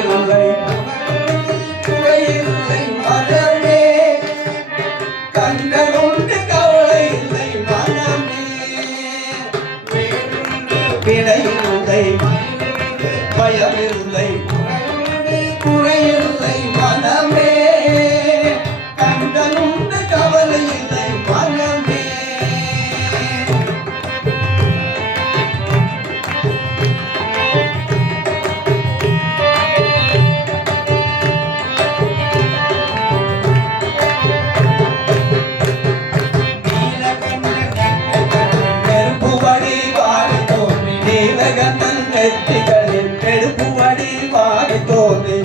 பயமில்லை குறையில்லை மனமே கண்களுண்டு கவலை இல்லை மனமே வினையில்லை பயமில்லை குறையில்லை மனமே கண்களுண்டு கவலை இல்லை மனமே நெற்றிகளில் நெடுப்புவடி வாடி தோன்றி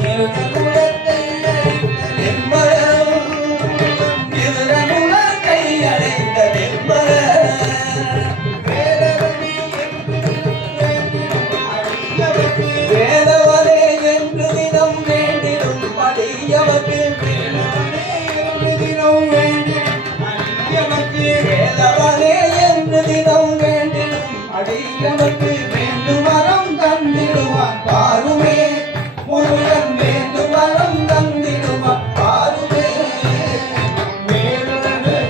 கையடைந்த நிர்மல வேதவனே என்று தினம் வேண்டிடும் அடியவர்க்கு வேதவனே என்று தினம் வேண்டிடும் அடியவர்க்கு வேண்டும் வரம் தந்திடுவான் பாருமே முருகன் வேண்டும் வரம் தந்திடுவான் பாருமே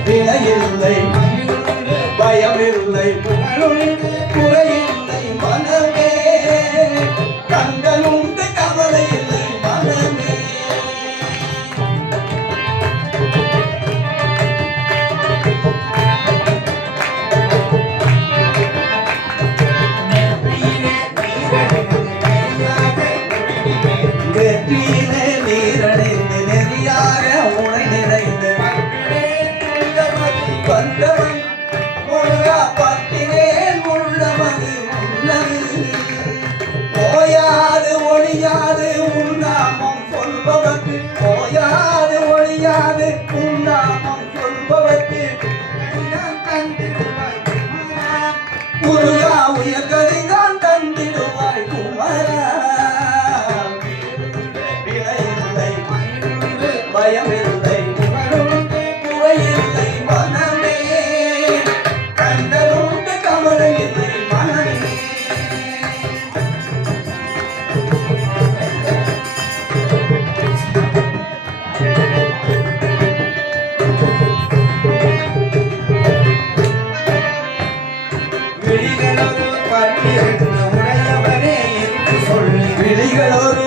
வினையில்லை பயமில்லை குறையில்லை மனமே கண்களுண்டு கவலை இல்லை மனமே நெற்றியிலே நீரடைந்து நெறியாக உனை நிறைந்து வந்தவன் முருகா பத்தினேன் உள்ளமது உள்ளது ஓயாது ஒழியாது உன்னாமம் சொல்பவர்க்கு ஓயாது ஒழியாது உன்னாமம் சொல்பவர்க்கு முருகா உயர்கதிதான் தந்திடுவாய் குமரா பயமில்லை குறையில்லை மனமே கண்களுண்டு கவலை இல்லை மனமே விழிகளொரு 12 உடையவரே என்று சொல்லி விழிகளொரு